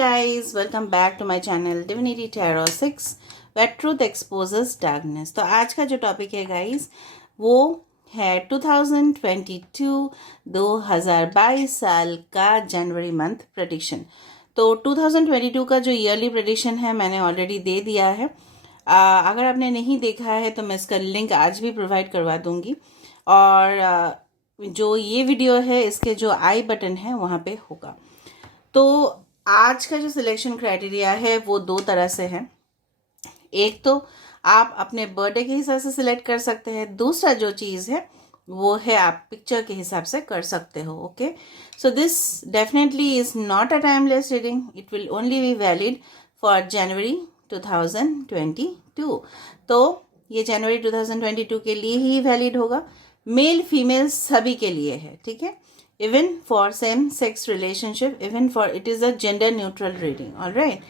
guys, welcome back to my channel Divinity Tarot 6 where truth exposes darkness। तो आज का जो टॉपिक है गाइस वो है 2022 साल का जनवरी मंथ प्रेडिक्शन। तो 2022 का जो ईयरली प्रेडिक्शन है मैंने ऑलरेडी दे दिया है। अगर आपने नहीं देखा है तो मैं इसका लिंक आज भी प्रोवाइड करवा दूंगी और जो ये वीडियो है इसके जो आई बटन है वहाँ पे होगा। तो आज का जो सिलेक्शन क्राइटेरिया है वो दो तरह से है। एक तो आप अपने बर्थडे के हिसाब से सिलेक्ट कर सकते हैं, दूसरा जो चीज़ है वो है आप पिक्चर के हिसाब से कर सकते हो। Okay, so this definitely is not a timeless reading, it will only be valid for January 2022। तो ये जनवरी 2022 के लिए ही वैलिड होगा, मेल फीमेल सभी के लिए है, ठीक है। Even for same-sex relationship, even for it is a gender-neutral reading, all right?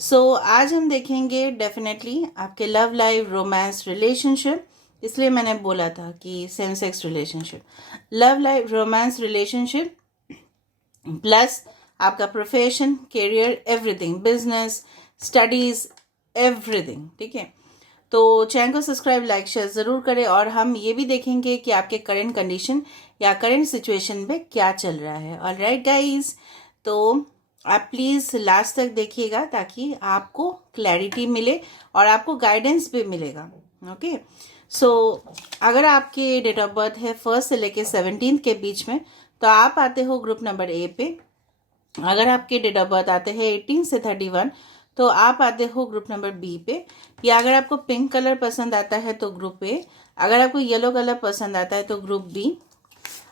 So आज हम देखेंगे definitely आपके love life, romance, relationship। इसलिए मैंने बोला था कि same-sex relationship, love life, romance, relationship plus आपका profession, career, everything, business, studies, everything, ठीक है। तो चैनल को सब्सक्राइब, लाइक, शेयर ज़रूर करें और हम ये भी देखेंगे कि आपके करंट कंडीशन या करंट सिचुएशन में क्या चल रहा है। ऑलराइट गाइस, तो आप प्लीज़ लास्ट तक देखिएगा ताकि आपको क्लैरिटी मिले और आपको गाइडेंस भी मिलेगा। ओके, सो अगर आपके डेट ऑफ बर्थ है 1 से लेके 17 के बीच में तो आप आते हो ग्रुप नंबर ए पे। अगर आपके डेट ऑफ बर्थ आते हैं 18 से 31 तो आप आते हो ग्रुप नंबर बी पे। या अगर आपको पिंक कलर पसंद आता है तो ग्रुप ए, अगर आपको येलो कलर पसंद आता है तो ग्रुप बी,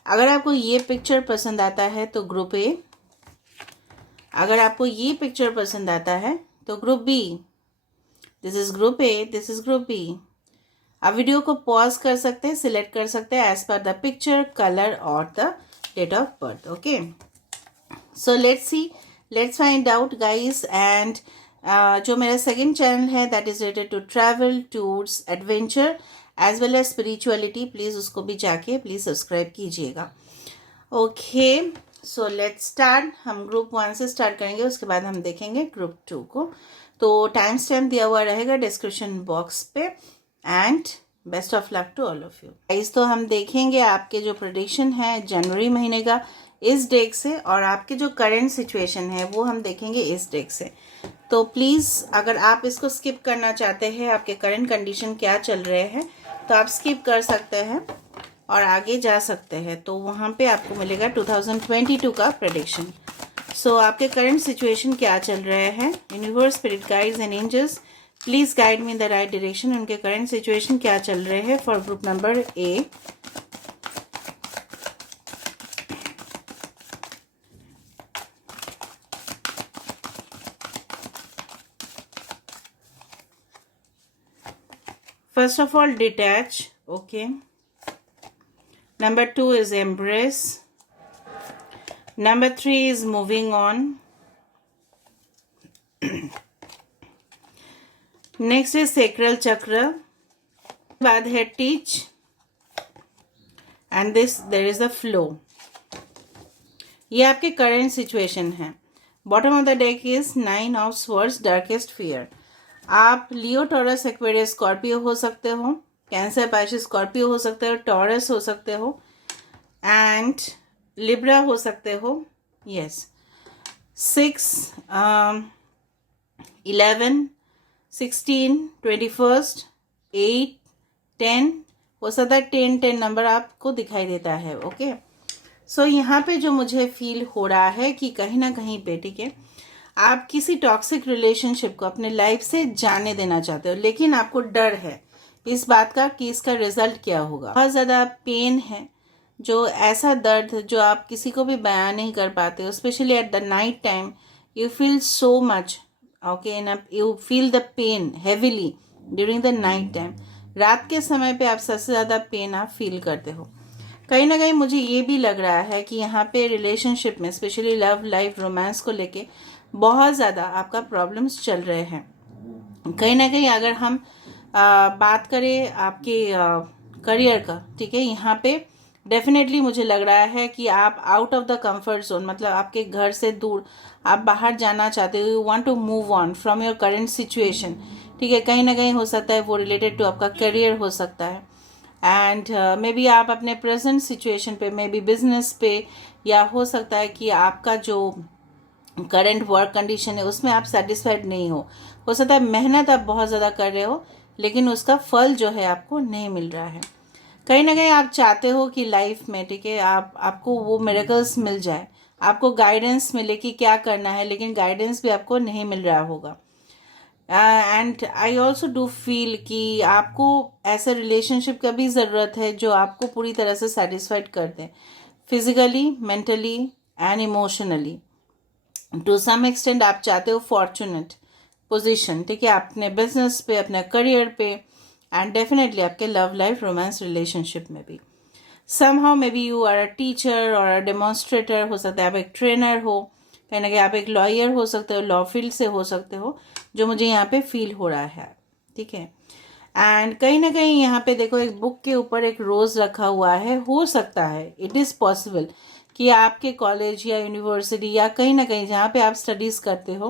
अगर आपको ये पिक्चर पसंद आता है तो ग्रुप ए, अगर आपको ये पिक्चर पसंद आता है तो group B. This is group A, this is group B. आप वीडियो को पॉज कर सकते हैं, सिलेक्ट कर सकते हैं as per the picture, colour और the date of birth. Okay, so let's see, let's find out guys. And जो मेरा सेकंड चैनल है that is related to travel, tours, adventure as well as spirituality, please उसको भी जाके please subscribe कीजिएगा। Okay, so let's start. हम group 1 से start करेंगे, उसके बाद हम देखेंगे ग्रुप 2 को। तो टाइम स्टैम्प दिया हुआ रहेगा डिस्क्रिप्शन बॉक्स पे। And best of luck to all of you guys. तो हम देखेंगे आपके जो प्रेडिक्शन है जनवरी महीने का इस डेट से, और आपके जो करंट सिचुएशन है वो हम देखेंगे इस डेट से। तो प्लीज़ अगर आप इसको स्किप करना चाहते हैं, आपके करंट कंडीशन क्या चल रहे हैं, तो आप स्किप कर सकते हैं और आगे जा सकते हैं। तो वहाँ पे आपको मिलेगा 2022 का प्रेडिक्शन। सो आपके करंट सिचुएशन क्या चल रहे हैं, universe, spirit guides and angels please guide me in the right direction. उनके करंट सिचुएशन क्या चल रहे हैं for group number A. First of all, detach. Okay. Number 2 is embrace. Number 3 is moving on. Next is sacral chakra. बाद है teach. And this there is a flow. ये आपके current situation है। Bottom of the deck is 9 of swords, darkest fear. आप लियो, taurus, Aquarius, Scorpio हो सकते हो, cancer, Pisces, Scorpio हो सकते हो, टॉरस हो सकते हो एंड लिब्रा हो सकते हो। यस, 6, 11, 16, 21, 8, 10 हो सकता है। 10 नंबर आपको दिखाई देता है। ओके, सो यहाँ पे जो मुझे फील हो रहा है कि कहीं ना कहीं पे, ठीक है, आप किसी टॉक्सिक रिलेशनशिप को अपने लाइफ से जाने देना चाहते हो, लेकिन आपको डर है इस बात का कि इसका रिजल्ट क्या होगा। बहुत ज़्यादा पेन है, जो ऐसा दर्द जो आप किसी को भी बयान नहीं कर पाते हो, specially at the night time you feel so much. Okay, you feel the pain heavily during the night time. रात के समय पे आप सबसे ज़्यादा पेन आप फील करते हो। कहीं ना कहीं मुझे ये भी लग रहा है कि यहाँ पे रिलेशनशिप में, स्पेशली लव लाइफ, रोमांस को लेके बहुत ज़्यादा आपका प्रॉब्लम्स चल रहे हैं। कहीं ना कहीं अगर हम बात करें आपके करियर का, ठीक है, यहाँ पे डेफिनेटली मुझे लग रहा है कि आप out of the comfort zone, मतलब आपके घर से दूर आप बाहर जाना चाहते हो, you want to move on from your current situation, ठीक है। कहीं ना कहीं हो सकता है वो रिलेटेड टू आपका करियर हो सकता है, एंड मे बी आप अपने प्रेजेंट सिचुएशन पे, मे बी बिजनेस पे, या हो सकता है कि आपका जो करंट वर्क कंडीशन है उसमें आप सेटिस्फाइड नहीं हो सकता है मेहनत आप बहुत ज़्यादा कर रहे हो लेकिन उसका फल जो है आपको नहीं मिल रहा है। कहीं ना कहीं आप चाहते हो कि लाइफ में, ठीक है, आपको वो मिरेकल्स मिल जाए, आपको गाइडेंस मिले कि क्या करना है, लेकिन गाइडेंस भी आपको नहीं मिल रहा होगा। And I also do feel कि आपको ऐसे रिलेशनशिप का भी ज़रूरत है जो आपको पूरी तरह से सेटिस्फाइड कर दे, physically, mentally and emotionally. To some extent आप चाहते हो फॉर्चुनेट पोजीशन, ठीक है, अपने बिजनेस पे, अपने करियर पे, एंड डेफिनेटली आपके लव लाइफ, रोमांस रिलेशनशिप में भी। Somehow maybe you are a teacher और अ डेमोन्स्ट्रेटर, हो सकता है आप एक ट्रेनर हो, कहीं ना कहीं आप एक लॉयर हो सकते हो, लॉ फील्ड से हो सकते हो, जो मुझे यहाँ पे फील हो रहा है, ठीक है। एंड कहीं ना कहीं यहाँ पे देखो एक बुक के ऊपर एक रोज़ रखा हुआ है, हो सकता है, इट इज़ पॉसिबल कि आपके कॉलेज या यूनिवर्सिटी या कहीं ना कहीं जहाँ पे आप स्टडीज़ करते हो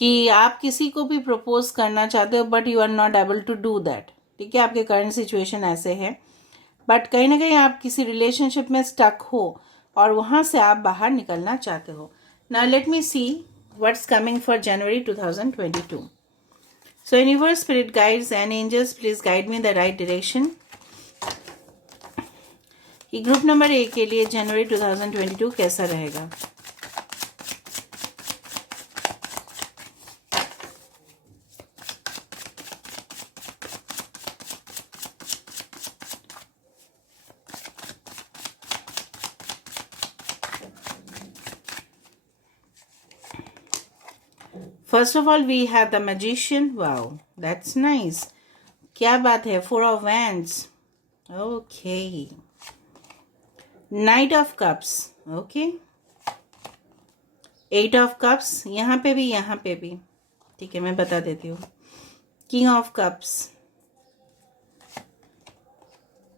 कि आप किसी को भी प्रपोज करना चाहते हो but you are not able to do that, ठीक है, आपके करंट सिचुएशन ऐसे है, बट कहीं ना कहीं आप किसी रिलेशनशिप में स्टक हो और वहाँ से आप बाहर निकलना चाहते हो। Now let me see what's coming for January 2022. So universe, spirit guides and angels, please guide me in the right direction. कि ग्रुप नंबर 1 के लिए जनवरी 2022 कैसा रहेगा। First of all we have the magician, wow that's nice, क्या बात है, 4 of Wands, okay, knight of cups, okay, 8 of Cups, यहाँ पे भी, ठीक है, मैं बता देती हूँ, king of cups,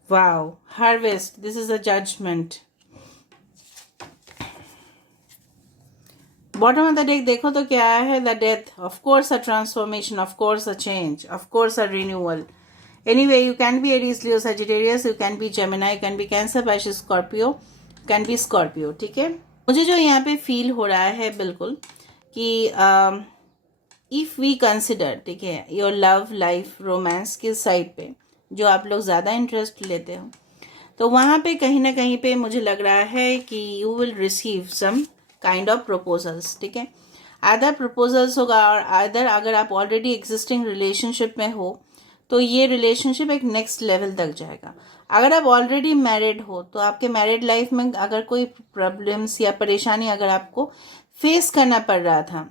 wow, harvest, this is a judgement, bottom of the deck देखो तो क्या है, the death, of course a transformation, of course a change, of course a renewal. Anyway, you can be Aries, Leo, Sagittarius, you can be Gemini, you can be Cancer, Pisces, Scorpio, can be Scorpio, ठीक है। मुझे जो यहाँ पे feel हो रहा है बिल्कुल कि इफ़ वी कंसिडर, ठीक है, योर लव लाइफ रोमांस के साइड पे जो आप लोग ज़्यादा इंटरेस्ट लेते हो, तो वहाँ पे कहीं ना कहीं पे मुझे लग रहा है कि you will receive some kind of proposals, ठीक है, आदर प्रपोजल्स होगा, और आदर अगर आप ऑलरेडी एग्जिस्टिंग रिलेशनशिप में हो तो ये रिलेशनशिप एक नेक्स्ट लेवल तक जाएगा। अगर आप ऑलरेडी मैरिड हो तो आपके मैरिड लाइफ में अगर कोई प्रॉब्लम्स या परेशानी अगर आपको फेस करना पड़ रहा था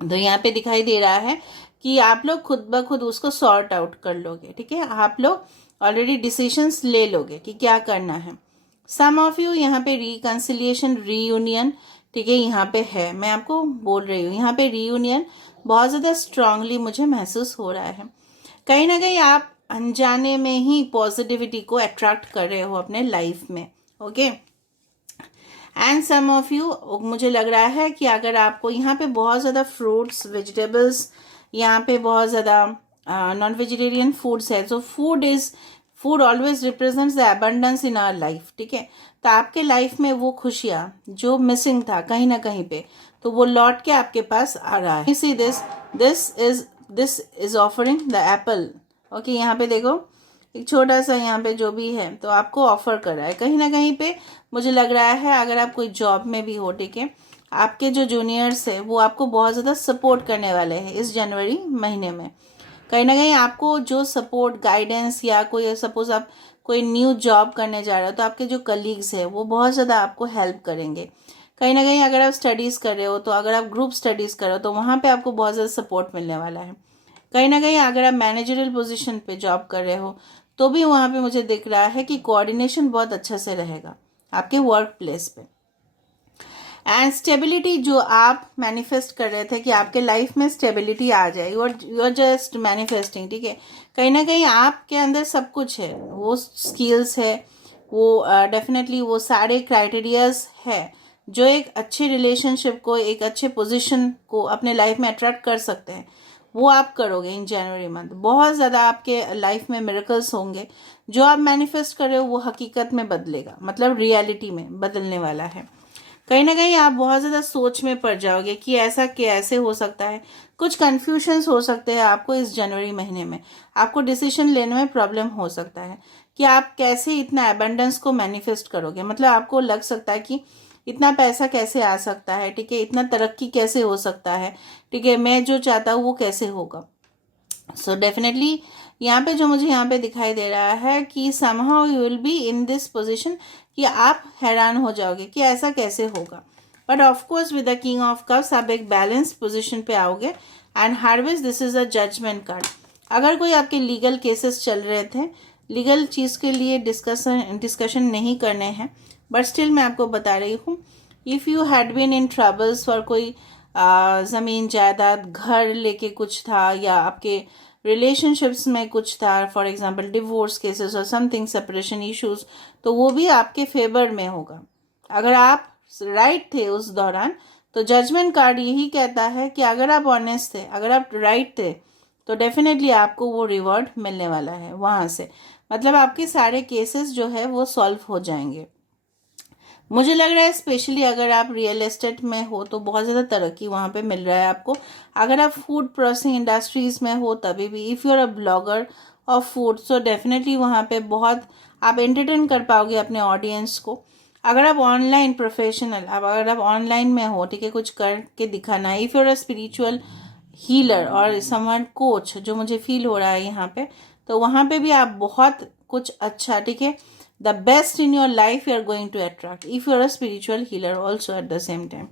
तो यहाँ पे दिखाई दे रहा है कि आप लोग खुद ब खुद उसको सॉर्ट आउट कर लोगे, ठीक है, आप लोग ऑलरेडी डिसीजंस ले लोगे कि क्या करना है। सम ऑफ यू यहाँ पे रिकन्सिलिएशन, रीयूनियन, ठीक है, यहाँ पे है, मैं आपको बोल रही हूँ, यहाँ पे रीयूनियन बहुत ज़्यादा स्ट्रांगली मुझे महसूस हो रहा है। कहीं ना कहीं आप अनजाने में ही पॉजिटिविटी को अट्रैक्ट कर रहे हो अपने लाइफ में, okay. And some of you, मुझे लग रहा है कि अगर आपको यहाँ पे बहुत ज़्यादा फ्रूट्स, वेजिटेबल्स, यहाँ पे बहुत ज़्यादा नॉन वेजिटेरियन फूड्स है, तो food always represents the abundance in our life, ठीक है, तो आपके लाइफ में वो खुशियाँ जो मिसिंग था कहीं ना कहीं पे, तो वो लौट के आपके पास आ रहा है। See this is offering the Apple, okay, यहाँ पे देखो एक छोटा सा यहाँ पे जो भी है तो आपको ऑफर कर रहा है कहीं ना कहीं पे। मुझे लग रहा है अगर आप कोई जॉब में भी हो, ठीक है, आपके जो जूनियर्स है वो आपको बहुत ज़्यादा सपोर्ट करने वाले हैं इस जनवरी महीने में। कहीं ना कहीं आपको जो सपोर्ट, गाइडेंस, या कोई सपोज आप कोई न्यू जॉब करने जा रहे हो तो आपके जो कलीग्स हैं वो बहुत ज़्यादा आपको हेल्प करेंगे। कहीं ना कहीं अगर आप स्टडीज़ कर रहे हो तो अगर आप ग्रुप स्टडीज़ कर रहे हो तो वहाँ पे आपको बहुत ज़्यादा सपोर्ट मिलने वाला है। कहीं ना कहीं अगर आप मैनेजरियल पोजीशन पे जॉब कर रहे हो तो भी वहाँ पे मुझे दिख रहा है कि कोऑर्डिनेशन बहुत अच्छा से रहेगा आपके वर्क प्लेस पे। एंड स्टेबिलिटी जो आप मैनिफेस्ट कर रहे थे कि आपके लाइफ में स्टेबिलिटी आ जाए, यू आर जस्ट मैनिफेस्टिंग, ठीक है। कहीं ना कहीं आपके अंदर सब कुछ है, वो स्किल्स है, वो डेफिनेटली वो सारे क्राइटेरियाज है जो एक अच्छे रिलेशनशिप को, एक अच्छे पोजीशन को अपने लाइफ में अट्रैक्ट कर सकते हैं। वो आप करोगे इन जनवरी मंथ। बहुत ज़्यादा आपके लाइफ में मिरेकल्स होंगे। जो आप मैनिफेस्ट कर रहे हो वो हकीकत में बदलेगा, मतलब रियलिटी में बदलने वाला है। कहीं ना कहीं आप बहुत ज़्यादा सोच में पड़ जाओगे कि ऐसा कैसे हो सकता है। कुछ कन्फ्यूजन्स हो सकते हैं आपको इस जनवरी महीने में। आपको डिसीजन लेने में प्रॉब्लम हो सकता है कि आप कैसे इतना एबंडेंस को मैनिफेस्ट करोगे। मतलब आपको लग सकता है कि इतना पैसा कैसे आ सकता है, ठीक है, इतना तरक्की कैसे हो सकता है, ठीक है, मैं जो चाहता हूँ वो कैसे होगा। सो डेफिनेटली यहाँ पे जो मुझे यहाँ पे दिखाई दे रहा है कि somehow you will be in this position, कि आप हैरान हो जाओगे कि ऐसा कैसे होगा। But of course with the king of cups आप एक बैलेंस पोजिशन पे आओगे। And harvest this is a judgement card. अगर कोई आपके लीगल केसेस चल रहे थे, लीगल चीज़ के लिए डिस्कशन नहीं करने हैं, बट स्टिल मैं आपको बता रही हूँ, if you had been in troubles for कोई ज़मीन जायदाद घर लेके कुछ था, या आपके रिलेशनशिप्स में कुछ था, फॉर एग्जांपल डिवोर्स केसेस और समथिंग, सेपरेशन इश्यूज, तो वो भी आपके फेवर में होगा। अगर आप राइट थे उस दौरान, तो जजमेंट कार्ड यही कहता है कि अगर आप ऑनेस्ट थे, अगर आप राइट थे, तो डेफिनेटली आपको वो रिवॉर्ड मिलने वाला है वहाँ से। मतलब आपके सारे केसेस जो है वो सॉल्व हो जाएंगे। मुझे लग रहा है स्पेशली अगर आप रियल एस्टेट में हो तो बहुत ज़्यादा तरक्की वहाँ पे मिल रहा है आपको। अगर आप फूड प्रोसेसिंग इंडस्ट्रीज में हो तभी भी, if you are a blogger of food, so definitely वहाँ पे बहुत आप एंटरटेन कर पाओगे अपने ऑडियंस को। अगर आप ऑनलाइन प्रोफेशनल, अब अगर आप ऑनलाइन में हो, ठीक है, कुछ करके दिखाना है, if you are a spiritual healer और समवन कोच, जो मुझे फील हो रहा है यहाँ पे, तो वहाँ पे भी आप बहुत कुछ अच्छा, ठीक है, the best in your life you are going to attract if you are a spiritual healer also at the same time।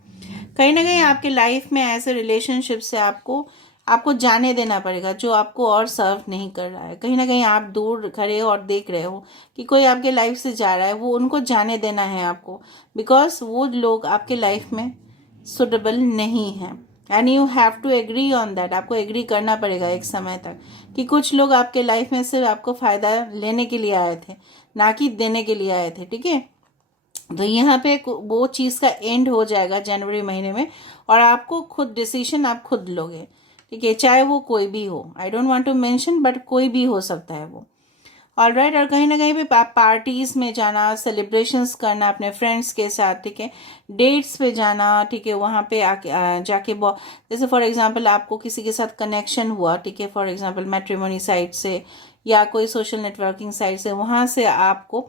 कहीं ना कहीं आपके लाइफ में ऐसे रिलेशनशिप से आपको आपको जाने देना पड़ेगा जो आपको और सर्व नहीं कर रहा है। कहीं ना कहीं आप दूर खड़े हो और देख रहे हो कि कोई आपके लाइफ से जा रहा है, वो उनको जाने देना है आपको, बिकॉज वो लोग आपके लाइफ में सुटेबल नहीं है। And you have to agree on that. आपको एग्री करना पड़ेगा एक समय तक कि कुछ लोग आपके लाइफ में सिर्फ आपको फ़ायदा लेने के लिए आए थे, ना कि देने के लिए आए थे, ठीक है। तो यहाँ पे वो चीज़ का एंड हो जाएगा जनवरी महीने में, और आपको खुद डिसीजन आप खुद लोगे, ठीक है, चाहे वो कोई भी हो। I don't want to mention, but कोई भी हो सकता है वो। All right. और कहीं ना कहीं पे पार्टीज में जाना, सेलिब्रेशंस करना अपने फ्रेंड्स के साथ, ठीक है, डेट्स पे जाना, ठीक है, वहाँ पे आके जाके जैसे फॉर एग्जांपल आपको किसी के साथ कनेक्शन हुआ, ठीक है, फॉर एग्जांपल मैट्रिमोनी साइट से या कोई सोशल नेटवर्किंग साइट से, वहाँ से आपको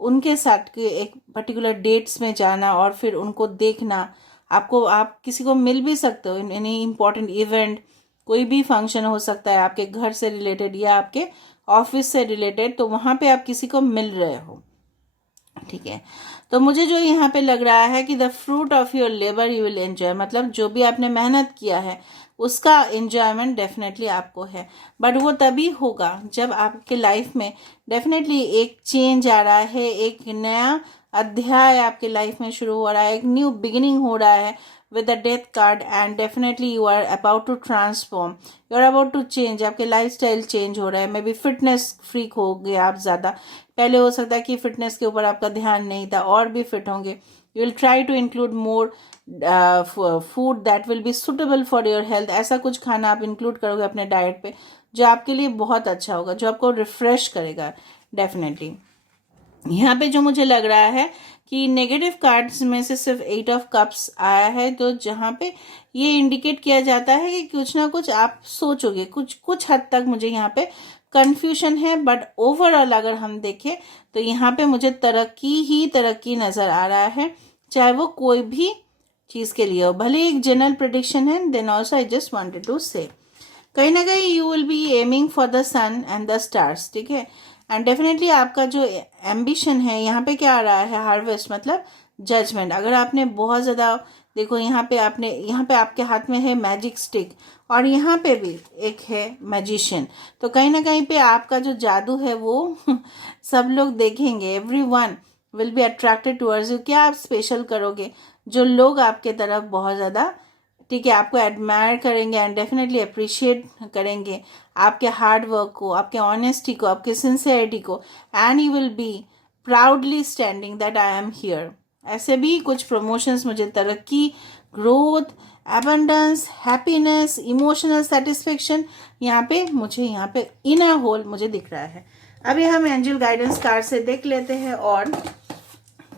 उनके साथ के एक पर्टिकुलर डेट्स में जाना और फिर उनको देखना। आपको आप किसी को मिल भी सकते हो इन एनी इम्पॉर्टेंट इवेंट, कोई भी फंक्शन हो सकता है आपके घर से रिलेटेड या आपके ऑफिस से रिलेटेड, तो वहाँ पे आप किसी को मिल रहे हो, ठीक है। तो मुझे जो यहाँ पे लग रहा है कि the fruit of your labour you will enjoy, मतलब जो भी आपने मेहनत किया है उसका एंजॉयमेंट डेफिनेटली आपको है। बट वो तभी होगा जब आपके लाइफ में डेफिनेटली एक चेंज आ रहा है, एक नया अध्याय आपके लाइफ में शुरू हो रहा है, एक न्यू बिगिनिंग हो रहा है with the death card, and definitely you are about to transform, you are about to change। आपके लाइफस्टाइल चेंज हो रहा है, मे बी फिटनेस फ्रीक हो गए आप ज़्यादा। पहले हो सकता है कि फिटनेस के ऊपर आपका ध्यान नहीं था, और भी फिट होंगे। You will try to include more food that will be suitable for your health. ऐसा कुछ खाना आप इंक्लूड करोगे अपने डाइट पे जो आपके लिए बहुत अच्छा होगा, जो आपको रिफ्रेश करेगा डेफिनेटली। यहाँ पे जो मुझे लग रहा है कि नेगेटिव कार्ड्स में से सिर्फ 8 ऑफ कप्स आया है, तो जहाँ पे ये इंडिकेट किया जाता है कि कुछ ना कुछ आप सोचोगे, कुछ हद तक मुझे यहाँ पे कंफ्यूजन है। बट ओवरऑल अगर हम देखें तो यहाँ पे मुझे तरक्की ही तरक्की नज़र आ रहा है, चाहे वो कोई भी चीज़ के लिए हो। भले एक जनरल प्रेडिक्शन है, then also I just wanted to say कहीं ना कहीं you will be aiming for the sun and the stars, ठीक है। एंड डेफिनेटली आपका जो एम्बिशन है, यहाँ पे क्या आ रहा है, हार्वेस्ट मतलब जजमेंट। अगर आपने बहुत ज़्यादा देखो, यहाँ पे आपके हाथ में है मैजिक स्टिक, और यहाँ पे भी एक है मैजिशियन। तो कहीं ना कहीं पे आपका जो जादू है वो सब लोग देखेंगे, everyone will be attracted towards you. क्या आप स्पेशल करोगे, जो लोग आपके तरफ बहुत ज़्यादा, ठीक है, आपको एडमायर करेंगे एंड डेफिनेटली अप्रिशिएट करेंगे आपके हार्ड वर्क को, आपके ऑनेस्टी को, आपके सिंसियरिटी को, and you will B proudly standing that I am here. ऐसे भी कुछ प्रमोशंस मुझे तरक्की, growth, abundance, happiness, emotional satisfaction, यहाँ पे इनर होल मुझे दिख रहा है। अभी हम एंजल गाइडेंस कार्ड से देख लेते हैं और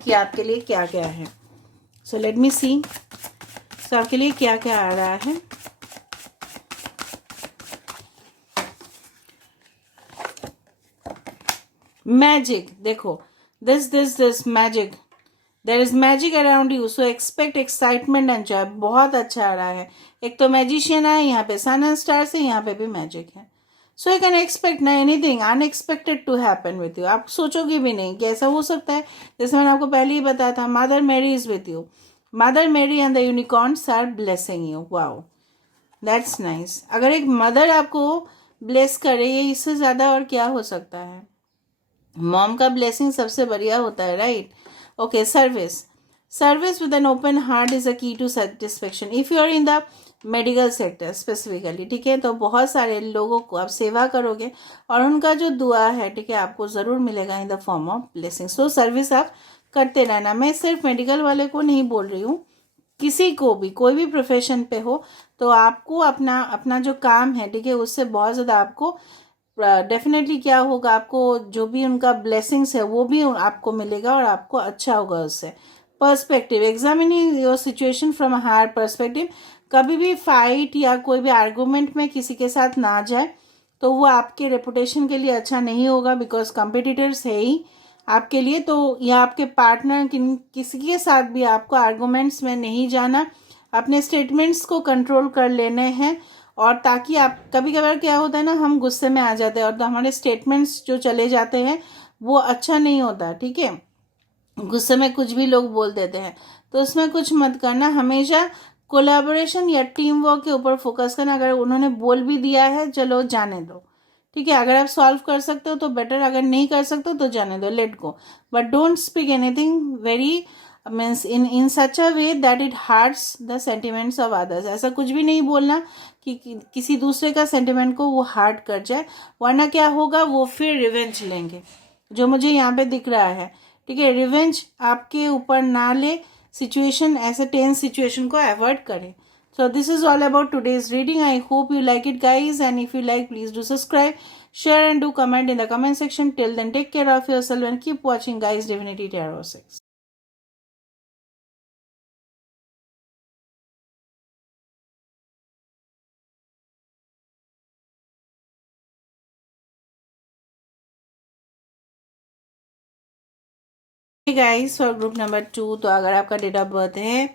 कि आपके लिए क्या क्या है। सो लेट मी सी, सो आपके लिए क्या क्या आ रहा है। मैजिक, देखो, this magic, there is magic around you, so expect excitement and Joy. बहुत अच्छा आ रहा है। एक तो मैजिशियन है, यहाँ पे सन एंड स्टार्स है, यहाँ पे भी मैजिक है। सो यू कैन एक्सपेक्ट ना anything unexpected to happen with you. आप सोचोगे भी नहीं कि ऐसा हो सकता है। जैसे मैंने आपको पहले ही बताया था, Mother Mary is with you, Mother Mary and the unicorns are blessing you. Wow, that's nice. अगर एक मदर आपको ब्लेस करे, ये इससे ज़्यादा और क्या हो सकता है। मॉम का ब्लेसिंग सबसे बढ़िया होता है, right. Okay, service with an open heart is a key to satisfaction if you are in the medical sector specifically, ठीक है। तो बहुत सारे लोगों को आप सेवा करोगे और उनका जो दुआ है, ठीक है, आपको ज़रूर मिलेगा in the form of blessing. So service आप करते रहना। मैं सिर्फ मेडिकल वाले को नहीं बोल रही हूँ, किसी को भी, कोई भी प्रोफेशन पे हो, तो आपको अपना अपना जो काम है, ठीक है, उससे बहुत ज़्यादा आपको डेफिनेटली क्या होगा, आपको जो भी उनका ब्लेसिंग्स है वो भी आपको मिलेगा और आपको अच्छा होगा उससे। Perspective, examining your situation from a higher perspective. कभी भी फाइट या कोई भी आर्गूमेंट में किसी के साथ ना जाए, तो वो आपके रेपुटेशन के लिए अच्छा नहीं होगा, बिकॉज कॉम्पिटिटर्स है ही आपके लिए। तो या आपके पार्टनर किसी के साथ भी आपको आर्गूमेंट्स में नहीं जाना, अपने स्टेटमेंट्स को कंट्रोल कर लेने हैं। और ताकि आप, कभी कभार क्या होता है ना, हम गुस्से में आ जाते हैं और तो हमारे स्टेटमेंट्स जो चले जाते हैं वो अच्छा नहीं होता, ठीक है। गुस्से में कुछ भी लोग बोल देते हैं, तो उसमें कुछ मत करना। हमेशा कोलैबोरेशन या टीम वर्क के ऊपर फोकस करना। अगर उन्होंने बोल भी दिया है, चलो जाने दो, ठीक है। अगर आप सॉल्व कर सकते हो तो बेटर, अगर नहीं कर सकते हो तो जाने दो, let go. But don't speak anything very means in such a way that it hearts the sentiments of others. ऐसा कुछ भी नहीं बोलना कि किसी दूसरे का सेंटिमेंट को वो हार्ट कर जाए, वरना क्या होगा, वो फिर रिवेंज लेंगे, जो मुझे यहाँ पे दिख रहा है, ठीक है। रिवेंज आपके ऊपर ना ले, सिचुएशन, ऐसे टेंस सिचुएशन को अवॉइड करें। So this is all about today's reading. I hope you like it, guys, and if you like, please do subscribe, share and do comment in the comment section. Till then, take care of yourself and keep watching, guys, Divinity Tarot 6. Hey guys, for group number 2, तो अगर आपका date of birth है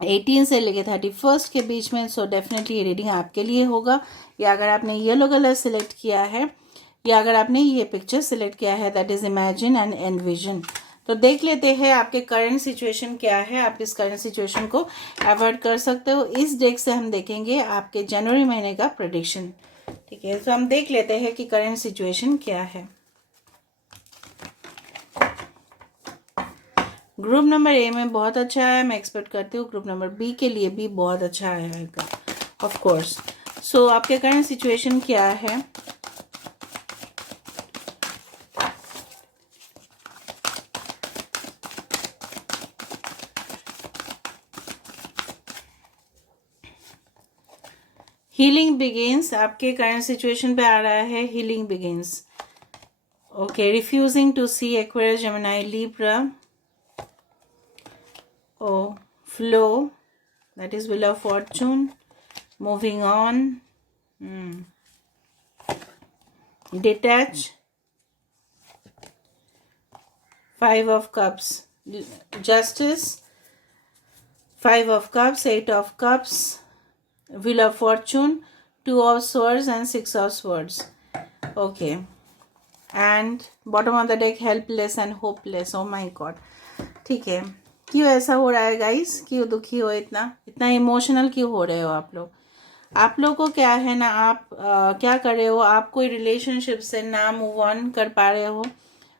18 से लेके 31 के बीच में, so definitely ये reading आपके लिए होगा। या अगर आपने येलो कलर सेलेक्ट किया है, या अगर आपने ये पिक्चर सेलेक्ट किया है, that is imagine and envision. तो देख लेते हैं आपके करंट सिचुएशन क्या है। आप इस करंट सिचुएशन को अवॉइड कर सकते हो। इस डेक से हम देखेंगे आपके जनवरी महीने का प्रेडिक्शन, ठीक है। तो हम देख लेते हैं कि करंट सिचुएशन क्या है। ग्रुप नंबर ए में बहुत अच्छा है, मैं एक्सपेक्ट करती हूँ ग्रुप नंबर बी के लिए भी बहुत अच्छा आएगा, ऑफ कोर्स। सो आपके करंट सिचुएशन क्या है। हीलिंग बिगिंस, आपके करंट सिचुएशन पे आ रहा है healing begins. Okay, refusing to see, Aquarius, Gemini, Libra. Oh, flow, that is wheel of fortune. Moving on. Detach. 5 of cups. Justice. 5 of cups, 8 of cups. Wheel of fortune. 2 of swords and 6 of swords. Okay. And bottom of the deck, helpless and hopeless. Oh my god. ठीक है, क्यों ऐसा हो रहा है guys, क्यों दुखी हो, इतना इतना इमोशनल क्यों हो रहे हो आप लोग। आप लोग को क्या है ना, आप क्या कर रहे हो, आप कोई रिलेशनशिप से ना मूव ऑन कर पा रहे हो,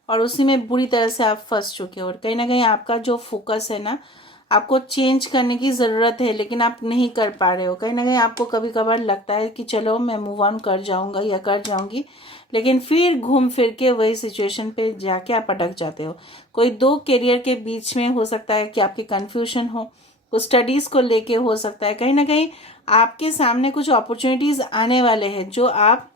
और उसी में बुरी तरह से आप फंस चुके हो। और कहीं ना कहीं आपका जो फोकस है ना, आपको चेंज करने की ज़रूरत है, लेकिन आप नहीं कर पा रहे हो। कहीं ना कहीं आपको कभी कभार लगता है कि चलो मैं मूव ऑन कर जाऊंगा या कर जाऊंगी, लेकिन फिर घूम फिर के वही सिचुएशन पे जाके आप अटक जाते हो। कोई दो करियर के बीच में हो सकता है कि आपकी कन्फ्यूजन हो, कुछ स्टडीज़ को लेके हो सकता है। कहीं ना कहीं आपके सामने कुछ अपॉर्चुनिटीज़ आने वाले हैं जो आप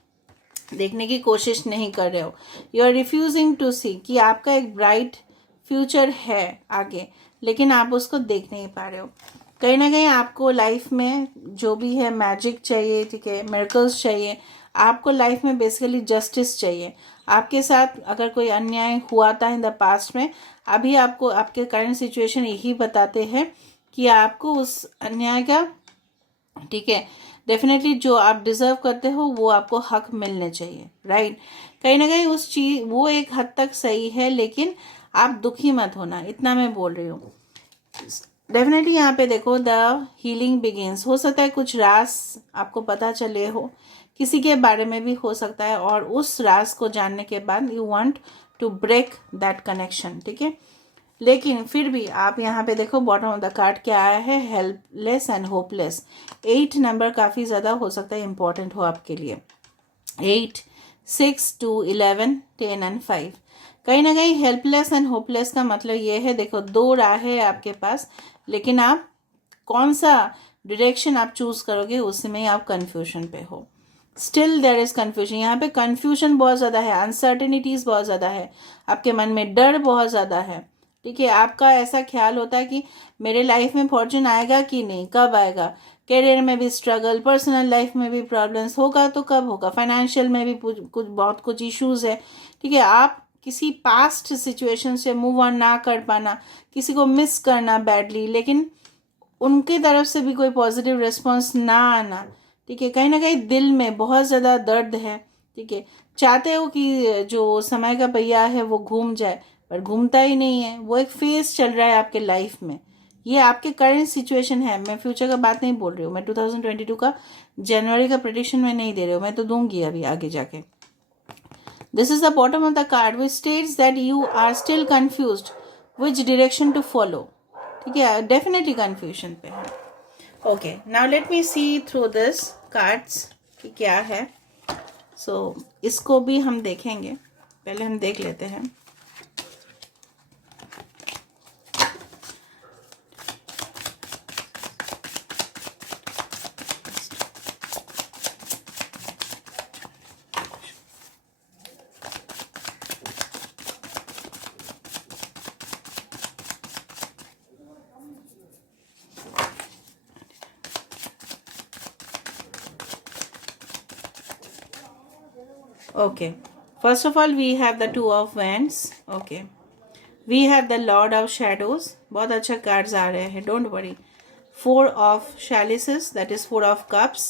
देखने की कोशिश नहीं कर रहे हो। यू आर रिफ्यूजिंग टू सी कि आपका एक ब्राइट फ्यूचर है आगे, लेकिन आप उसको देख नहीं पा रहे हो। कहीं ना कहीं आपको लाइफ में जो भी है मैजिक चाहिए, ठीक है, मिरेकल्स चाहिए। आपको लाइफ में बेसिकली जस्टिस चाहिए। आपके साथ अगर कोई अन्याय हुआ था इन द पास्ट में, अभी आपको आपके करंट सिचुएशन यही बताते हैं कि आपको उस अन्याय का, ठीक है, डेफिनेटली जो आप डिजर्व करते हो वो आपको हक मिलने चाहिए, राइट। कहीं ना कहीं उस चीज वो एक हद तक सही है, लेकिन आप दुखी मत होना, इतना मैं बोल रही हूँ। डेफिनेटली यहाँ पे देखो द हीलिंग बिगिंस। हो सकता है कुछ राज आपको पता चले हो, किसी के बारे में भी हो सकता है, और उस राज को जानने के बाद you want to break that connection, ठीक है। लेकिन फिर भी आप यहाँ पे देखो बॉटम ऑफ द कार्ड क्या आया है, हेल्पलेस एंड होपलेस। 8 नंबर काफ़ी ज़्यादा हो सकता है इम्पोर्टेंट हो आपके लिए। 8, 6, 2, 11, 10 एंड 5। कहीं ना कहीं हेल्पलेस एंड होपलेस का मतलब ये है, देखो दो राह है आपके पास, लेकिन आप कौन सा डायरेक्शन आप चूज करोगे उसमें आप कंफ्यूजन पे हो। Still there is confusion. यहाँ पे कंफ्यूजन बहुत ज़्यादा है, अनसर्टेनिटीज बहुत ज़्यादा है, आपके मन में डर बहुत ज़्यादा है, ठीक है। आपका ऐसा ख्याल होता है कि मेरे लाइफ में फॉर्चून आएगा कि नहीं, कब आएगा। करियर में भी स्ट्रगल, पर्सनल लाइफ में भी प्रॉब्लम्स, होगा तो कब होगा। फाइनेंशियल में भी कुछ बहुत कुछ इश्यूज है, ठीक है। आप किसी पास्ट सिचुएशन से मूव ऑन ना कर पाना, किसी को मिस करना बैडली, लेकिन उनकी तरफ से भी कोई पॉजिटिव रिस्पॉन्स ना आना, ठीक है। कहीं ना कहीं दिल में बहुत ज़्यादा दर्द है, ठीक है। चाहते हो कि जो समय का पहिया है वो घूम जाए, पर घूमता ही नहीं है। वो एक फेज चल रहा है आपके लाइफ में। ये आपके करंट सिचुएशन है, मैं फ्यूचर का बात नहीं बोल रही हूँ। मैं 2022 का जनवरी का प्रेडिक्शन मैं नहीं दे रही हूँ, मैं तो दूंगी अभी आगे जाके। This is the bottom of the card which states that you are still confused which direction to follow, ठीक है। डेफिनेटली कंफ्यूजन पे है। Okay, now let me see through this cards कि क्या है। सो इसको भी हम देखेंगे, पहले हम देख लेते हैं। Okay, first of all we have the Two of Wands. Okay, we have the Lord of Shadows. बहुत अच्छा कार्ड्स आ रहे हैं, don't worry. Four of Chalices, that is Four of Cups.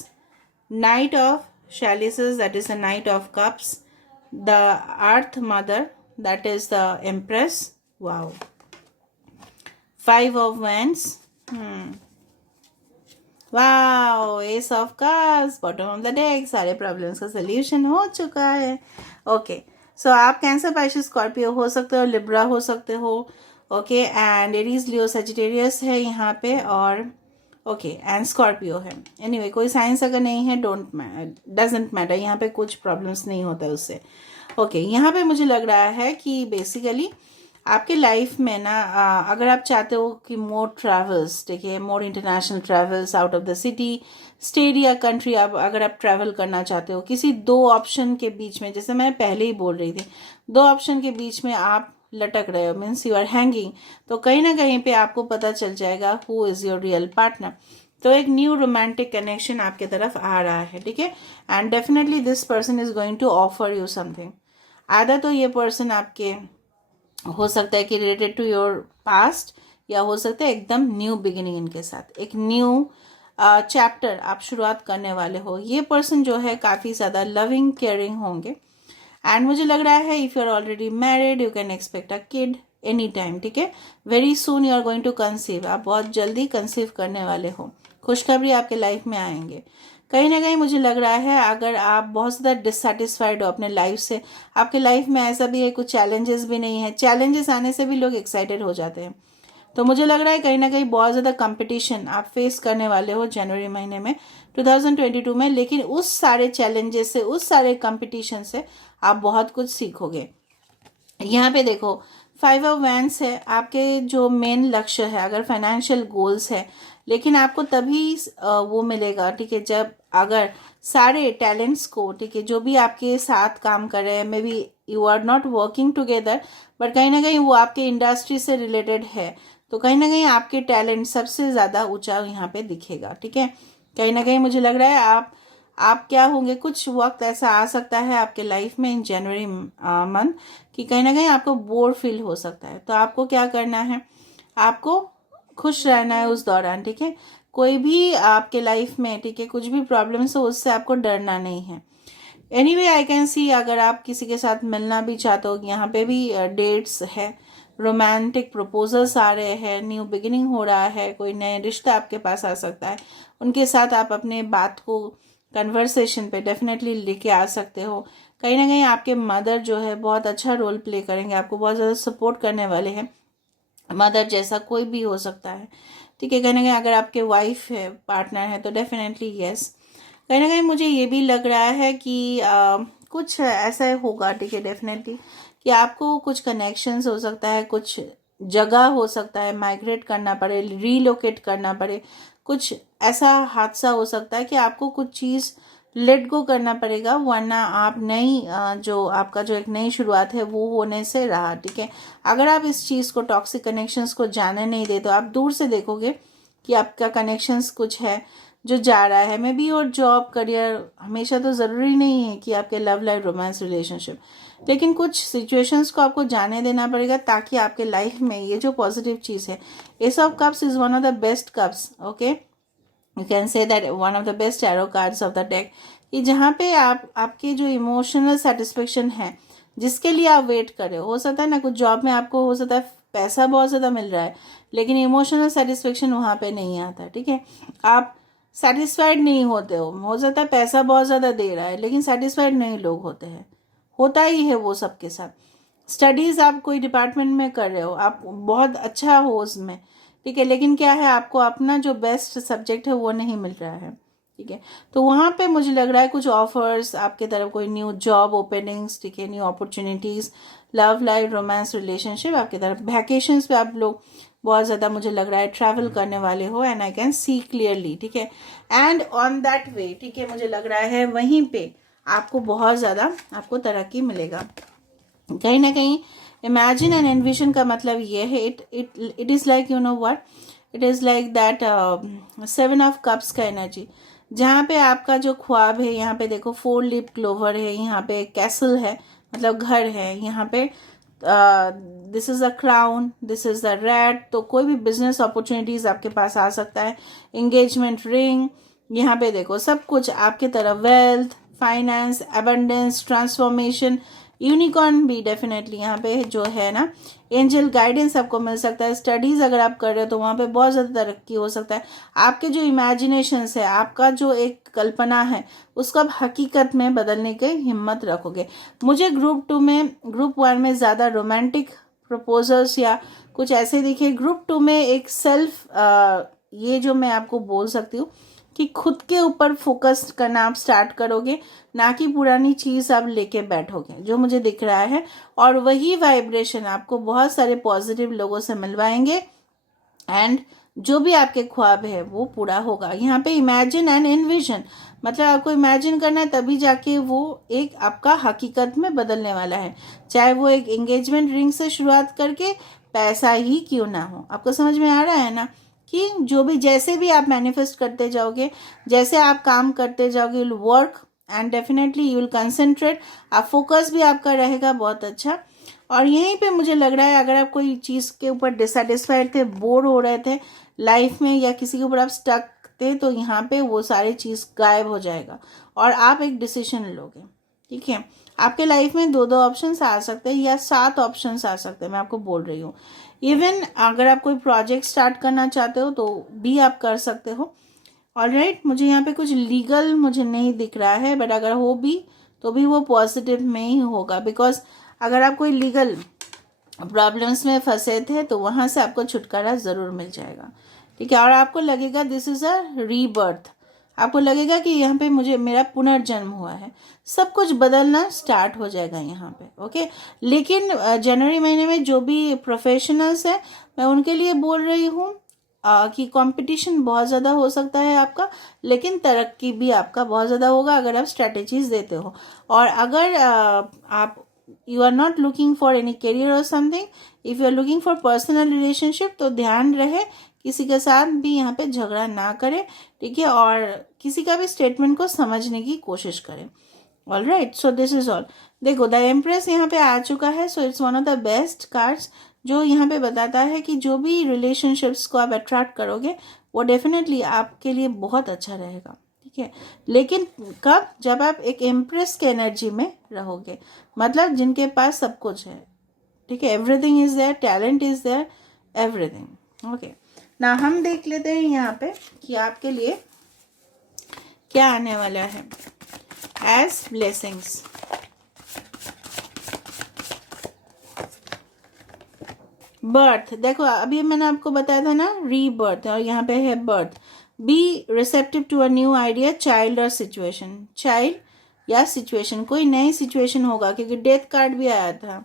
Knight of Chalices, that is the Knight of Cups. The Earth Mother, that is the Empress. Wow. Five of Wands. Wow, S of cups, bottom of the deck. सारे problems का solution हो चुका है। Okay, सो आप cancer, Pisces, Scorpio हो सकते हो, Libra हो सकते हो, okay, and Aries, Leo, Sagittarius है यहाँ पे, और ओके एंड स्कॉर्पियो है। एनीवे कोई साइंस अगर नहीं है, डजेंट मैटर, यहाँ पे कुछ प्रॉब्लम्स नहीं होता है उससे। ओके, यहाँ पे मुझे लग रहा है कि बेसिकली आपके लाइफ में ना, अगर आप चाहते हो कि मोर ट्रैवल्स, ठीक है, more international travels out of the city, state या कंट्री, आप अगर आप ट्रैवल करना चाहते हो किसी दो ऑप्शन के बीच में, जैसे मैं पहले ही बोल रही थी, दो ऑप्शन के बीच में आप लटक रहे हो, मीन्स यू आर हैंगिंग, तो कहीं ना कहीं पे आपको पता चल जाएगा who is your real partner. तो एक न्यू रोमांटिक कनेक्शन आपके तरफ आ रहा है, ठीक है। And definitely this person is going to offer you something. आधा तो ये पर्सन आपके हो सकता है कि रिलेटेड टू योर पास्ट, या हो सकता है एकदम न्यू बिगिनिंग, इनके साथ एक न्यू चैप्टर आप शुरुआत करने वाले हो। ये पर्सन जो है काफ़ी ज़्यादा लविंग, केयरिंग होंगे। एंड मुझे लग रहा है if you are already married, you can expect a kid any time, ठीक है। Very soon you are going to conceive, आप बहुत जल्दी कंसीव करने वाले हो। खुशखबरी आपके लाइफ में आएंगे। कहीं ना कहीं मुझे लग रहा है अगर आप बहुत ज़्यादा डिससेटिस्फाइड हो अपने लाइफ से, आपके लाइफ में ऐसा भी है कुछ चैलेंजेस भी नहीं है, चैलेंजेस आने से भी लोग एक्साइटेड हो जाते हैं, तो मुझे लग रहा है कहीं ना कहीं बहुत ज़्यादा कंपटीशन आप फेस करने वाले हो जनवरी महीने में 2022 में। लेकिन उस सारे चैलेंजेस से, उस सारे कंपटीशन से आप बहुत कुछ सीखोगे। यहाँ पे देखो 5 ऑफ वैंड्स है, आपके जो मेन लक्ष्य है, अगर फाइनेंशियल गोल्स है, लेकिन आपको तभी वो मिलेगा, ठीक है, जब अगर सारे टैलेंट्स को, ठीक है, जो भी आपके साथ काम कर रहे हैं, maybe you are not working together, but कहीं ना कहीं वो आपके इंडस्ट्री से रिलेटेड है, तो कहीं ना कहीं आपके टैलेंट सबसे ज़्यादा ऊंचा यहाँ पे दिखेगा, ठीक है। कहीं ना कहीं मुझे लग रहा है आप क्या होंगे, कुछ वक्त ऐसा आ सकता है आपके लाइफ में इन जनवरी मंथ कि कहीं ना कहीं आपको बोर फील हो सकता है, तो आपको क्या करना है, आपको खुश रहना है उस दौरान, ठीक है। कोई भी आपके लाइफ में, ठीक है, कुछ भी प्रॉब्लम्स हो उससे आपको डरना नहीं है। एनीवे आई कैन सी, अगर आप किसी के साथ मिलना भी चाहते हो, यहाँ पे भी डेट्स है, रोमांटिक प्रपोजल्स आ रहे हैं, न्यू बिगिनिंग हो रहा है, कोई नए रिश्ता आपके पास आ सकता है, उनके साथ आप अपने बात को कन्वर्सेशन पे डेफिनेटली लेके आ सकते हो। कहीं ना कहीं आपके मदर जो है बहुत अच्छा रोल प्ले करेंगे, आपको बहुत ज़्यादा सपोर्ट करने वाले हैं, मदर जैसा कोई भी हो सकता है, ठीक है। कहीं ना कहीं अगर आपके वाइफ है, पार्टनर है, तो डेफिनेटली यस। कहीं ना कहीं मुझे ये भी लग रहा है कि कुछ ऐसा होगा, ठीक है, डेफिनेटली कि आपको कुछ कनेक्शंस हो सकता है, कुछ जगह हो सकता है माइग्रेट करना पड़े, रीलोकेट करना पड़े, कुछ ऐसा हादसा हो सकता है कि आपको कुछ चीज़ लेट गो करना पड़ेगा, वरना आप नई जो आपका जो एक नई शुरुआत है वो होने से रहा, ठीक है। अगर आप इस चीज़ को, टॉक्सिक कनेक्शंस को जाने नहीं दे, तो आप दूर से देखोगे कि आपका कनेक्शंस कुछ है जो जा रहा है, मे बी और जॉब करियर, हमेशा तो ज़रूरी नहीं है कि आपके लव लाइफ रोमांस रिलेशनशिप, लेकिन कुछ सिचुएशंस को आपको जाने देना पड़ेगा ताकि आपके लाइफ में ये जो पॉजिटिव चीज़ है, S of cups is one of the best cups, okay, you can say that one of the best tarot cards of the deck, कि जहाँ पे आप आपके जो इमोशनल सेटिस्फेक्शन है, जिसके लिए आप वेट कर रहे हो सकता है ना, कुछ जॉब में आपको हो सकता है पैसा बहुत ज़्यादा मिल रहा है, लेकिन इमोशनल सेटिस्फेक्शन वहाँ पे नहीं आता, ठीक है। आप सेटिस्फाइड नहीं होते हो सकता है पैसा बहुत ज़्यादा दे रहा है, लेकिन सेटिस्फाइड नहीं लोग होते हैं, होता ही है वो सबके साथ। स्टडीज़ आप कोई डिपार्टमेंट में कर रहे हो, आप बहुत अच्छा हो उसमें, ठीक है, लेकिन क्या है, आपको अपना जो बेस्ट सब्जेक्ट है वो नहीं मिल रहा है, ठीक है, तो वहाँ पे मुझे लग रहा है कुछ ऑफर्स आपके तरफ, कोई न्यू जॉब ओपनिंग्स, ठीक है, new opportunities, love life romance relationship आपकी तरफ, वैकेशंस पे आप लोग बहुत ज़्यादा मुझे लग रहा है ट्रैवल करने वाले हो, and I can see clearly, ठीक है, एंड ऑन दैट वे, ठीक है, मुझे लग रहा है वहीं पे आपको बहुत ज़्यादा आपको तरक्की मिलेगा। कहीं ना कहीं इमेजिन एंड एनविजन का मतलब ये है, it is like you know what, it is like that 7 of cups का एनर्जी, जहाँ पे आपका जो ख्वाब है, यहाँ पे देखो 4 लीफ क्लोवर है, यहाँ पे कैसल है, मतलब घर है, यहाँ पे this is a crown, this is the rat, तो कोई भी बिजनेस अपॉर्चुनिटीज़ आपके पास आ सकता है, एंगेजमेंट रिंग, यहाँ पे देखो सब कुछ आपके तरफ, wealth, finance, abundance, transformation, unicorn भी डेफिनेटली यहाँ पे जो है ना, एंजल गाइडेंस आपको मिल सकता है। स्टडीज़ अगर आप कर रहे हो तो वहाँ पे बहुत ज़्यादा तरक्की हो सकता है, आपके जो इमेजिनेशंस है, आपका जो एक कल्पना है, उसको आप हकीकत में बदलने की हिम्मत रखोगे। मुझे ग्रुप 1 में ज़्यादा रोमांटिक प्रपोजल्स या कुछ ऐसे दिखे, ग्रुप 2 में एक सेल्फ ये जो मैं आपको बोल सकती हूँ कि खुद के ऊपर फोकस करना आप स्टार्ट करोगे, ना कि पुरानी चीज़ आप लेके बैठोगे, जो मुझे दिख रहा है, और वही वाइब्रेशन आपको बहुत सारे पॉजिटिव लोगों से मिलवाएंगे, एंड जो भी आपके ख्वाब है वो पूरा होगा। यहाँ पे इमेजिन एंड एनविजन, मतलब आपको इमेजिन करना है, तभी जाके वो एक आपका हकीकत में बदलने वाला है, चाहे वो एक एंगेजमेंट रिंग से शुरुआत करके पैसा ही क्यों ना हो। आपको समझ में आ रहा है ना, कि जो भी, जैसे भी आप मैनिफेस्ट करते जाओगे, जैसे आप काम करते जाओगे, you will work and definitely you will concentrate, आप फोकस भी आपका रहेगा बहुत अच्छा। और यहीं पे मुझे लग रहा है अगर आप कोई चीज़ के ऊपर डिससेटिस्फाइड थे, बोर हो रहे थे लाइफ में, या किसी के ऊपर आप स्टक थे, तो यहाँ पे वो सारी चीज़ गायब हो जाएगा और आप एक डिसीजन लोगे, ठीक है। आपके लाइफ में 2 ऑप्शंस आ सकते हैं या 7 ऑप्शंस आ सकते हैं, मैं आपको बोल रही हूँ। इवन अगर आप कोई प्रोजेक्ट स्टार्ट करना चाहते हो तो भी आप कर सकते हो, ऑलराइट, मुझे यहाँ पे कुछ लीगल मुझे नहीं दिख रहा है, बट अगर हो भी तो भी वो पॉजिटिव में ही होगा, बिकॉज अगर आप कोई लीगल प्रॉब्लम्स में फंसे थे तो वहाँ से आपको छुटकारा ज़रूर मिल जाएगा, ठीक है। और आपको लगेगा दिस इज़ अ रीबर्थ, आपको लगेगा कि यहाँ पे मुझे मेरा पुनर्जन्म हुआ है, सब कुछ बदलना स्टार्ट हो जाएगा यहाँ पे, ओके। लेकिन जनवरी महीने में जो भी प्रोफेशनल्स हैं, मैं उनके लिए बोल रही हूँ कि कंपटीशन बहुत ज़्यादा हो सकता है आपका, लेकिन तरक्की भी आपका बहुत ज़्यादा होगा अगर आप स्ट्रैटेजीज देते हो। और अगर आप you are not looking for any career और something, if you are looking for personal relationship, तो ध्यान रहे किसी के साथ भी यहाँ पे झगड़ा ना करें, ठीक है, और किसी का भी स्टेटमेंट को समझने की कोशिश करें। All right, so this is all. देखो द एम्प्रेस यहाँ पे आ चुका है, so it's one of the best cards जो यहाँ पे बताता है कि जो भी रिलेशनशिप्स को आप अट्रैक्ट करोगे वो डेफिनेटली आपके लिए बहुत अच्छा रहेगा, ठीक है। लेकिन कब? जब आप एक एम्प्रेस के एनर्जी में रहोगे, मतलब जिनके पास सब कुछ है, ठीक है, everything is there, talent is there, everything, okay. ना हम देख लेते हैं यहाँ पे कि आपके लिए क्या आने वाला है एज ब्लेसिंग्स। बर्थ, देखो अभी मैंने आपको बताया था ना रीबर्थ, और यहाँ पे है birth. Be receptive to a new idea, child और सिचुएशन, चाइल्ड या सिचुएशन, कोई नई सिचुएशन होगा, क्योंकि डेथ कार्ड भी आया था।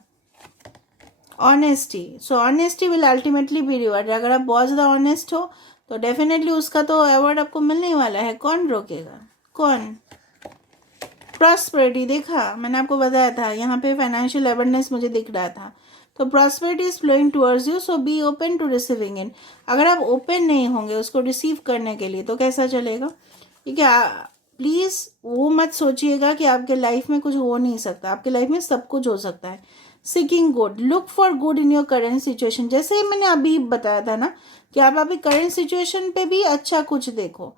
Honesty, so honesty will ultimately B reward, अगर आप बहुत ज़्यादा ऑनेस्ट हो तो डेफिनेटली उसका तो अवार्ड आपको मिलने वाला है, कौन रोकेगा, कौन। प्रॉस्पेरिटी, देखा मैंने आपको बताया था, यहाँ पे फाइनेंशियल अवेयरनेस मुझे दिख रहा था, तो prosperity is flowing towards you, so be open to receiving in. अगर आप ओपन नहीं होंगे उसको रिसीव करने के लिए तो कैसा चलेगा, ठीक है। प्लीज़ वो मत सोचिएगा कि आपके लाइफ में कुछ हो नहीं सकता, आपके लाइफ में सब कुछ हो सकता है। Seeking good, look for good in your current situation, जैसे मैंने अभी बताया था ना कि आप अभी करेंट सिचुएशन पे भी अच्छा कुछ देखो।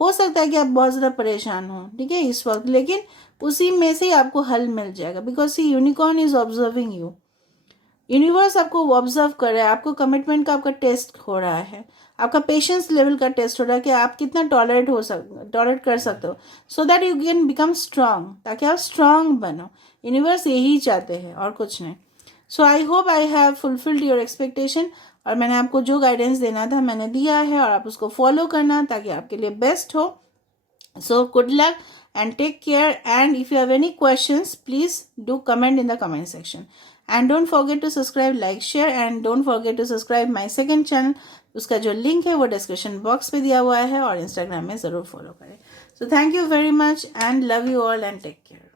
हो सकता है कि आप बहुत ज़्यादा परेशान हो, ठीक है, इस वक्त, लेकिन उसी में से ही आपको हल मिल जाएगा, because see unicorn is observing you. Universe आपको ऑब्जर्व कर रहा है, आपको कमिटमेंट का आपका टेस्ट हो रहा है, आपका पेशेंस लेवल का टेस्ट हो रहा है कि आप कितना टॉलरेट कर सकते हो, so that you can become strong, ताकि आप स्ट्रांग बनो। यूनिवर्स यही चाहते हैं और कुछ नहीं। So I hope I have fulfilled your expectation, और मैंने आपको जो गाइडेंस देना था मैंने दिया है, और आप उसको फॉलो करना ताकि आपके लिए बेस्ट हो। So good luck and take care, and if you have any questions please do comment in the comment section, and don't forget to subscribe, like, share, and don't forget to subscribe my second channel, उसका जो link है वो description box में दिया हुआ है, और Instagram में ज़रूर फॉलो करें। So thank you very much and love you all and take care.